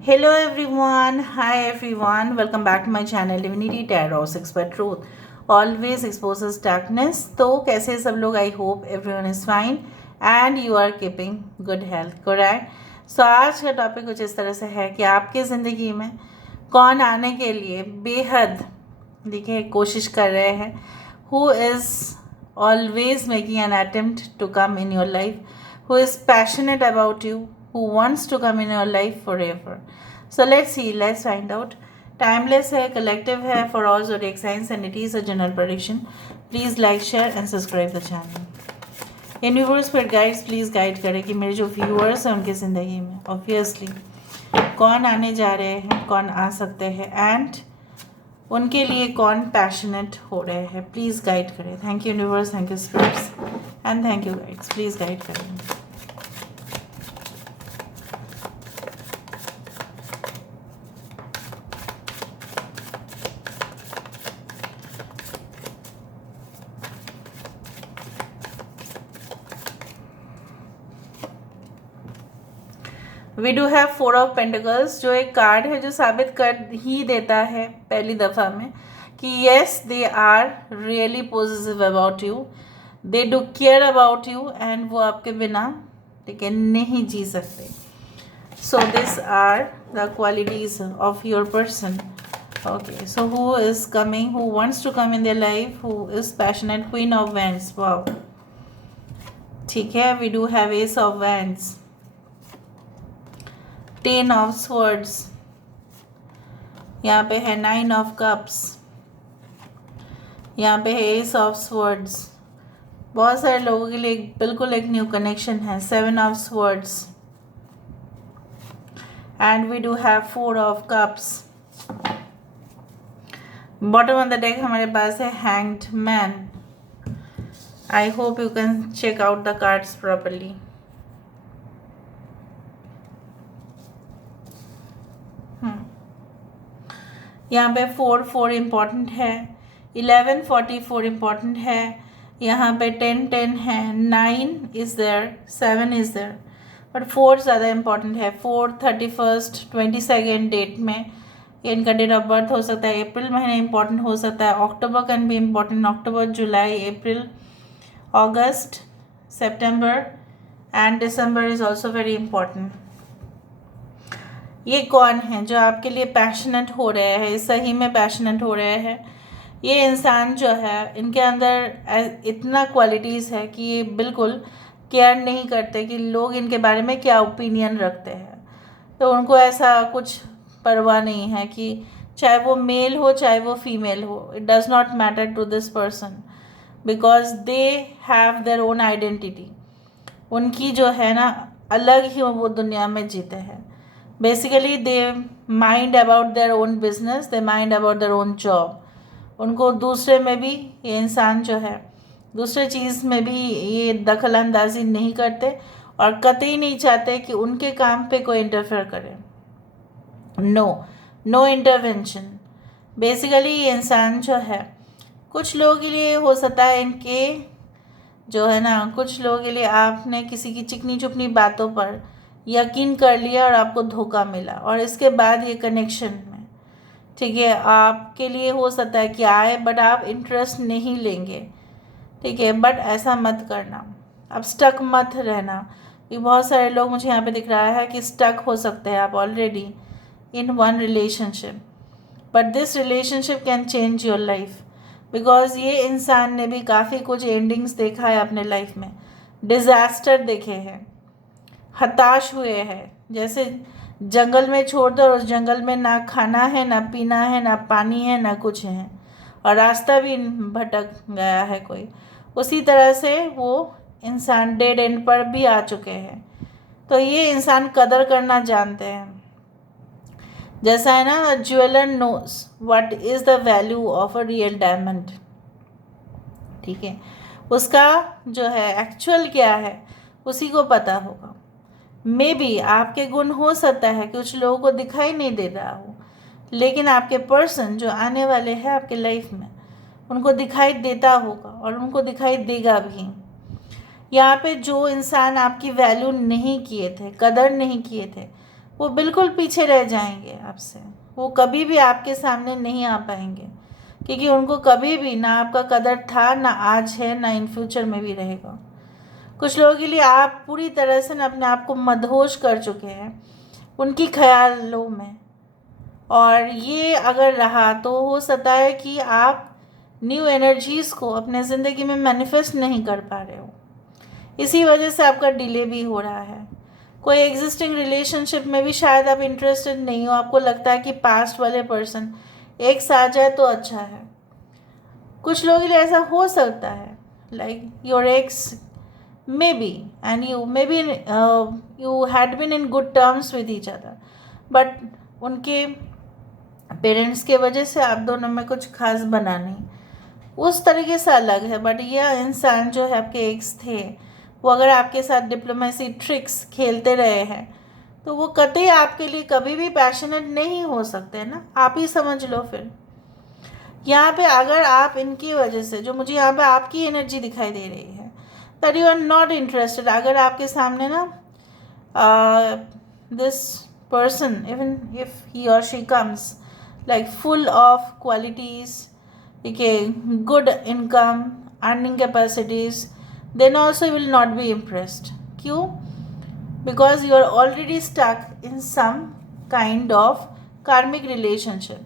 Hello everyone, hi everyone, welcome back to my channel Divinity Tarot 6 by Truth. Always exposes darkness. तो कैसे हैं सब लोग? I hope everyone is fine and you are keeping good health, correct? So आज का topic कुछ इस तरह से है कि आपकी ज़िंदगी में कौन आने के लिए बेहद देखिए कोशिश कर रहे हैं, who is always making an attempt to come in your life, who is passionate about you, who wants to come in your life forever. So let's see, let's find out. Timeless है, collective है, for all zodiac signs and it is a general prediction. Please like, share and subscribe the channel. Universe spirit guides please guide करें कि मेरे जो viewers हैं उनकी ज़िंदगी में ऑब्वियसली कौन आने जा रहे हैं, कौन आ सकते हैं एंड उनके लिए कौन पैशनेट हो रहे हैं. प्लीज़ गाइड करें. Thank you universe, thank you spirits and thank you guides. Please guide करें. We do have 4 of pentacles, जो एक कार्ड है जो साबित कर ही देता है पहली दफ़ा में कि yes they are really positive about you, they do care about you and वो आपके बिना ठीक है नहीं जी सकते. So this are the qualities of your person. Okay, so who is coming, who wants to come in their life, who is passionate. Queen of wands, wow, ठीक है. We do have ace of wands, 10 of swords, यहाँ पे है 9 of cups, यहाँ पे है S of swords. बहुत सारे लोगों के लिए बिल्कुल एक न्यू कनेक्शन है. 7 of swords and we do have 4 of cups. Bottom of the deck हमारे पास है hanged man. I hope you can check out the cards properly. यहाँ पे 4 इम्पॉर्टेंट है, 1144 इम्पॉर्टेंट है, यहाँ पे 10 है, 9 is there, 7 is there, but 4 ज़्यादा इम्पॉर्टेंट है. 4, 31, 22 डेट में इनका डेट ऑफ बर्थ हो सकता है. अप्रैल महीने इम्पॉर्टेंट हो सकता है. October can be important. October, July, April, August, September and December is also very important. ये कौन है जो आपके लिए पैशनेट हो रहे हैं, सही में पैशनेट हो रहे हैं? ये इंसान जो है, इनके अंदर इतना क्वालिटीज़ है कि ये बिल्कुल केयर नहीं करते कि लोग इनके बारे में क्या ओपिनियन रखते हैं. तो उनको ऐसा कुछ परवाह नहीं है कि चाहे वो मेल हो चाहे वो फीमेल हो, it does not matter to this person because they have their own identity. उनकी जो है ना अलग ही वो दुनिया में जीते हैं. Basically they mind about their own business, they mind about their own job. उनको दूसरे में भी ये इंसान जो है दूसरे चीज़ में भी ये दखल अंदाजी नहीं करते और कतई नहीं चाहते कि उनके काम पे कोई इंटरफेयर करे. No intervention. बेसिकली ये इंसान जो है कुछ लोगों के लिए हो सकता है, इनके जो है ना कुछ लोगों के लिए आपने किसी की चिकनी चुपनी बातों पर यकीन कर लिया और आपको धोखा मिला और इसके बाद ये कनेक्शन में ठीक है आपके लिए हो सकता है कि आए बट आप इंटरेस्ट नहीं लेंगे. ठीक है, बट ऐसा मत करना. अब स्टक मत रहना. ये बहुत सारे लोग मुझे यहाँ पे दिख रहा है कि स्टक हो सकते हैं आप already in one relationship, but this relationship can change your life because ये इंसान ने भी काफ़ी कुछ एंडिंग्स देखा है अपने लाइफ में, डिज़ास्टर देखे हैं, हताश हुए हैं. जैसे जंगल में छोड़ दो और उस जंगल में ना खाना है, ना पीना है, ना पानी है, ना कुछ है और रास्ता भी भटक गया है कोई. उसी तरह से वो इंसान डेड एंड पर भी आ चुके हैं. तो ये इंसान कदर करना जानते हैं. जैसा है ना, jeweller knows what is the value of a real diamond. ठीक है, उसका जो है एक्चुअल क्या है उसी को पता होगा. मे बी आपके गुण हो सकता है कुछ लोगों को दिखाई नहीं दे रहा हो, लेकिन आपके पर्सन जो आने वाले हैं आपके लाइफ में उनको दिखाई देता होगा और उनको दिखाई देगा भी. यहाँ पे जो इंसान आपकी वैल्यू नहीं किए थे, कदर नहीं किए थे, वो बिल्कुल पीछे रह जाएंगे आपसे, वो कभी भी आपके सामने नहीं आ पाएंगे, क्योंकि उनको कभी भी ना आपका कदर था, ना आज है, ना इन फ्यूचर में भी रहेगा। कुछ लोगों के लिए आप पूरी तरह से ना अपने आप को मदहोश कर चुके हैं उनकी ख्यालों में, और ये अगर रहा तो हो सकता है कि आप न्यू एनर्जीज़ को अपने ज़िंदगी में मैनिफेस्ट नहीं कर पा रहे हो, इसी वजह से आपका डिले भी हो रहा है। कोई एग्जिस्टिंग रिलेशनशिप में भी शायद आप इंटरेस्टेड नहीं हो, आपको लगता है कि पास्ट वाले पर्सन एक साथ जाए तो अच्छा है। कुछ लोगों के लिए ऐसा हो सकता है, like your ex may be and you may be you had been in good terms with each other, but उनके पेरेंट्स के वजह से आप दोनों में कुछ खास बना नहीं, उस तरीके से अलग है। बट यह इंसान जो है आपके एक्स थे, वो अगर आपके साथ डिप्लोमेसी ट्रिक्स खेलते रहे हैं तो वो कतई आपके लिए कभी भी पैशनेट नहीं हो सकते ना, आप ही समझ लो। फिर यहाँ पे अगर आप इनकी वजह से, जो मुझे यहाँ पे आपकी एनर्जी दिखाई दे रही है, that you are not interested, अगर आपके सामने ना this person, even if he or she comes like full of qualities, okay, good income, earning capacities, then also you will not be impressed. क्यों? Because you are already stuck in some kind of karmic relationship.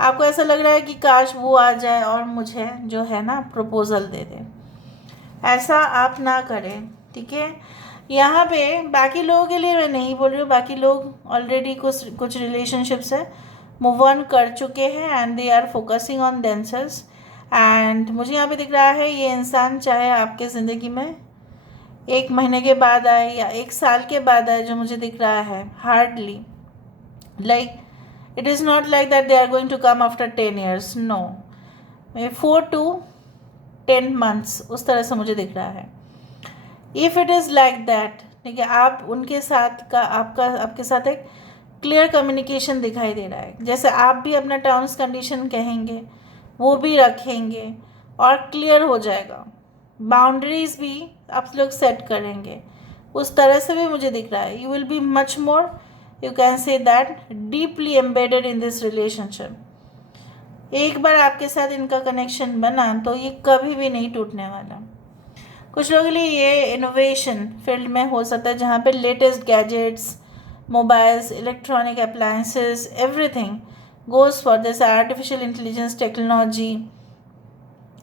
आपको ऐसा लग रहा है कि काश वो आ जाए और मुझे जो है ना प्रपोजल दे दे। ऐसा आप ना करें, ठीक है। यहाँ पे बाकी लोगों के लिए मैं नहीं बोल रही हूँ, बाकी लोग ऑलरेडी कुछ रिलेशनशिप से मूव ऑन कर चुके हैं and they are focusing on themselves. And मुझे यहाँ पे दिख रहा है ये इंसान चाहे आपके ज़िंदगी में 1 महीने के बाद आए या 1 साल के बाद आए, जो मुझे दिख रहा है hardly, like it is not like that they are going to come after 10 years, no, 4 to 10 months उस तरह से मुझे दिख रहा है। If it is like that, ठीक है, आप उनके साथ का आपके साथ एक क्लियर कम्युनिकेशन दिखाई दे रहा है, जैसे आप भी अपना टर्म्स कंडीशन कहेंगे वो भी रखेंगे और क्लियर हो जाएगा, बाउंड्रीज भी आप लोग सेट करेंगे, उस तरह से भी मुझे दिख रहा है। You will be much more, you can say that, deeply embedded in this relationship. एक बार आपके साथ इनका कनेक्शन बना तो ये कभी भी नहीं टूटने वाला। कुछ लोगों के लिए ये इनोवेशन फील्ड में हो सकता है, जहाँ पे latest gadgets, mobiles, electronic appliances, everything goes for, जैसे आर्टिफिशियल इंटेलिजेंस टेक्नोलॉजी,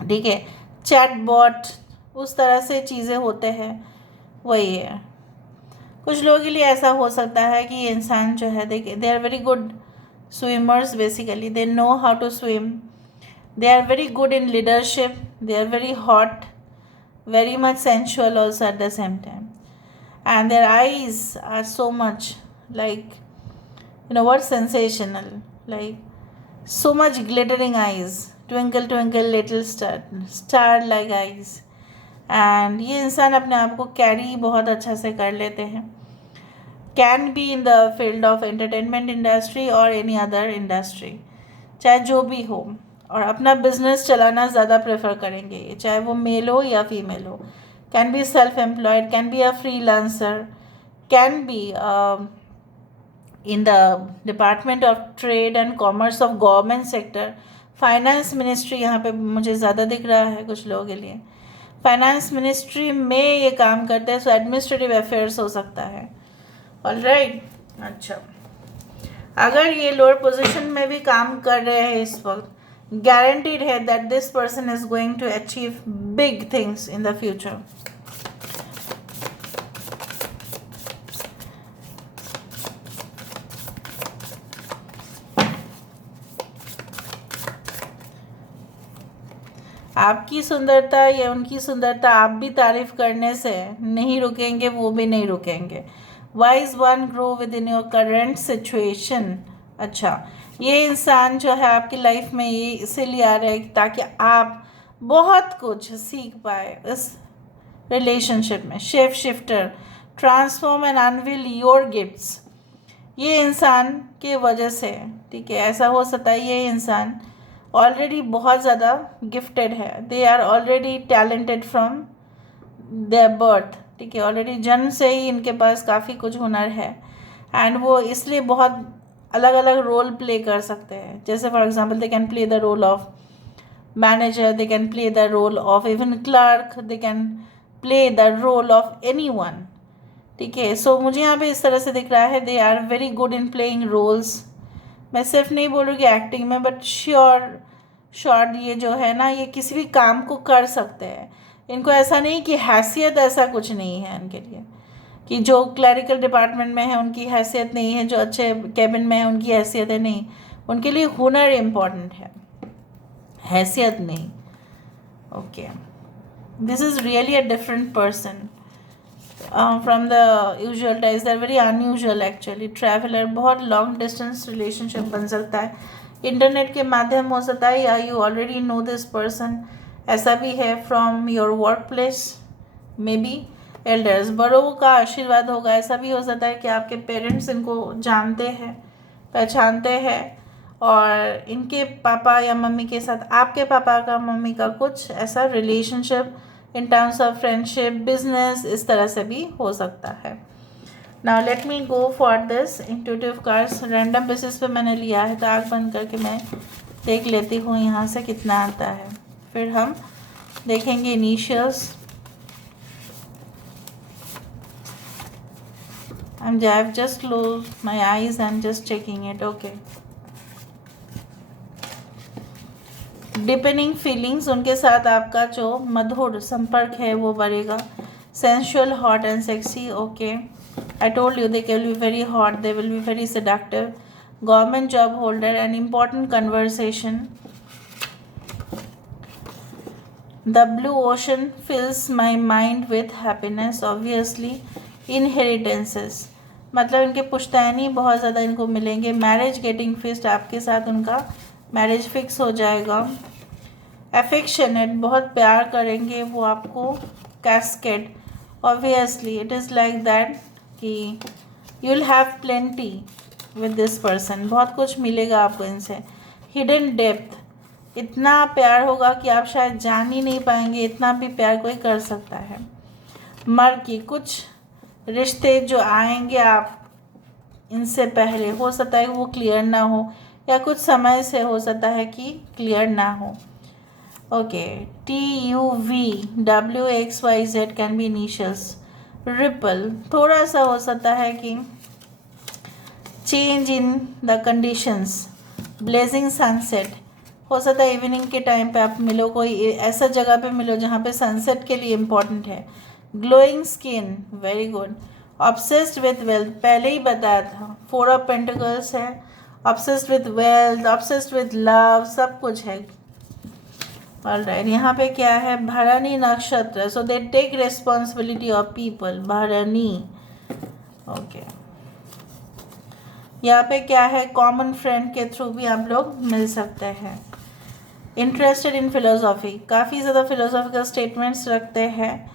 ठीक है, चैटबॉट, उस तरह से चीज़ें होते हैं, वही है। कुछ लोगों के लिए ऐसा हो सकता है कि ये इंसान जो है, देखिए, they are very good swimmers, basically they know how to swim, they are very good in leadership, they are very hot, very much sensual also at the same time, and their eyes are so much like, you know what, sensational, like so much glittering eyes, twinkle twinkle little star like eyes, and ये इंसान अपने आप को carry बहुत अच्छा से कर लेते हैं, can be in the field of entertainment industry और एनी अदर इंडस्ट्री, चाहे जो भी हो, और अपना बिजनेस चलाना ज़्यादा प्रेफर करेंगे ये, चाहे वो मेल हो या फीमेल हो, can be self employed, can be a freelancer, can be in the department of trade and commerce of government sector, finance ministry यहाँ पे मुझे ज़्यादा दिख रहा है कुछ लोगों के लिए, फाइनेंस मिनिस्ट्री में ये काम करते हैं, सो एडमिनिस्ट्रेटिव अफेयर्स हो सकता है। ऑलराइट, अच्छा, अगर ये लोअर पोजीशन में भी काम कर रहे हैं इस वक्त, guaranteed है that this person is going to achieve big things in the future. आपकी सुंदरता या उनकी सुंदरता आप भी तारीफ करने से नहीं रुकेंगे, वो भी नहीं रुकेंगे। Wise one grow with in your current situation. अच्छा, ये इंसान जो है आपकी लाइफ में ये इसीलिए आ रहा है ताकि आप बहुत कुछ सीख पाए इस रिलेशनशिप में। Shape shifter, transform and unveil your gifts, ये इंसान के वजह से, ठीक है, ऐसा हो सकता है ये इंसान ऑलरेडी बहुत ज़्यादा गिफ्टेड है, they are already talented from their birth, ठीक है, ऑलरेडी जन्म से ही इनके पास काफ़ी कुछ हुनर है, एंड वो इसलिए बहुत अलग अलग रोल प्ले कर सकते हैं. जैसे for example they can play the role of manager, they can play the role of even clerk, they can play the role of anyone. ठीक है. सो मुझे यहाँ पे इस तरह से दिख रहा है they are very good in playing roles. मैं सिर्फ नहीं बोलूँगी एक्टिंग में, बट श्योर ये जो है ना, ये किसी भी काम को कर सकते हैं. इनको ऐसा नहीं कि हैसियत ऐसा कुछ नहीं है इनके लिए, कि जो क्लरिकल डिपार्टमेंट में है उनकी हैसियत नहीं है, जो अच्छे कैबिन में है उनकी हैसियत है. नहीं, उनके लिए हुनर इम्पॉर्टेंट है, हैसियत नहीं. Okay, this is really a different person from the usual types. They are very unusual actually. Traveller, बहुत लॉन्ग डिस्टेंस रिलेशनशिप बन सकता है, इंटरनेट के माध्यम हो सकता है, या you already know this person. ऐसा भी है from your work place, may be elders, बड़ों का आशीर्वाद होगा. ऐसा भी हो सकता है कि आपके पेरेंट्स इनको जानते हैं, पहचानते हैं, और इनके पापा या मम्मी के साथ आपके पापा का मम्मी का कुछ ऐसा relationship in terms of friendship, business, इस तरह से भी हो सकता है. Now let me go for this intuitive cards. Random basis पे मैंने लिया है, तो आँख बंद करके मैं देख लेती हूँ यहाँ से कितना आता है. फिर हम देखेंगे initials. I've just closed my eyes and just checking it. Okay. Deepening feelings, उनके साथ आपका जो मधुर संपर्क है वो बढ़ेगा. Sensual, hot and sexy. Okay, I told you they will be very hot, they will be very seductive. Government job holder and important conversation. The blue ocean fills my mind with happiness. Obviously inheritances, मतलब इनके पुश्तैनी बहुत ज़्यादा इनको मिलेंगे. Marriage getting fixed, आपके साथ उनका मैरिज फिक्स हो जाएगा. एफेक्शनेट, बहुत प्यार करेंगे वो आपको. Cascade, obviously it is like that कि you will have plenty with this person, बहुत कुछ मिलेगा आपको इनसे. हिडन डेप्थ, इतना प्यार होगा कि आप शायद जान ही नहीं पाएंगे, इतना भी प्यार कोई कर सकता है. मर्की, कुछ रिश्ते जो आएंगे आप इनसे पहले, हो सकता है कि वो क्लियर ना हो, या कुछ समय से हो सकता है कि क्लियर ना हो. Okay, TUVWXYZ can be initials. Ripple, थोड़ा सा हो सकता है कि change in the conditions. Blazing sunset, हो सकता है इवनिंग के टाइम पे आप मिलो, कोई ऐसा जगह पे मिलो जहाँ पे सनसेट के लिए इम्पोर्टेंट है. Glowing skin, very good. Obsessed with wealth, पहले ही बताया था. 4 ऑफ पेंटिकल्स है. Obsessed with wealth, obsessed with love, सब कुछ है. ऑलराइट, यहाँ पे क्या है? भरणी नक्षत्र. So they take responsibility of people. Bharani. Okay, यहाँ पे क्या है? कॉमन फ्रेंड के थ्रू भी आप लोग मिल सकते हैं. इंटरेस्टेड इन फिलोसॉफी, काफ़ी ज़्यादा फिलोसॉफिकल स्टेटमेंट्स रखते हैं.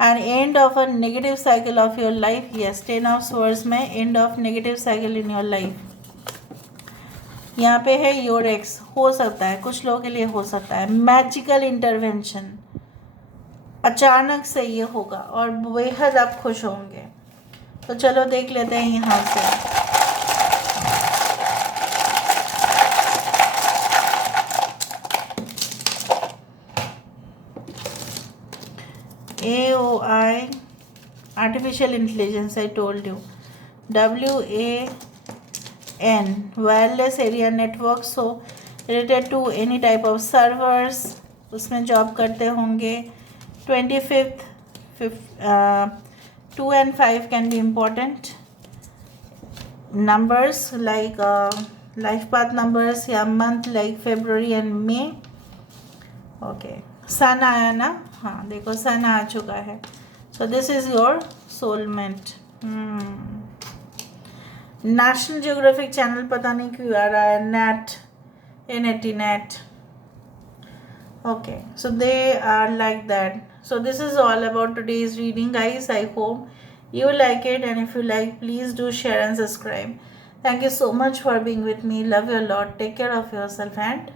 And end of a negative cycle of your life. Yes, 10 of swords में end of negative cycle in your life. यहाँ पे है योर एक्स, हो सकता है कुछ लोगों के लिए, हो सकता है मैजिकल इंटरवेंशन, अचानक से ये होगा और बेहद आप खुश होंगे. तो चलो देख लेते हैं यहाँ से. AOI, artificial intelligence, I told you. WAN, wireless area network, so related to any type of servers, उसमें जॉब करते होंगे. 25th, 2 and 5 can be important numbers like life path numbers, या month like February and May. Okay, sun आया ना? हाँ देखो, sun आ चुका है. So this is your soulmate. National Geographic channel पता नहीं क्यों आ रहा है. Net, NAT, net. Okay, so they are like that. So this is all about today's reading, guys. I hope you like it, and if you like, please do share and subscribe. Thank you so much for being with me. Love you a lot. Take care of yourself and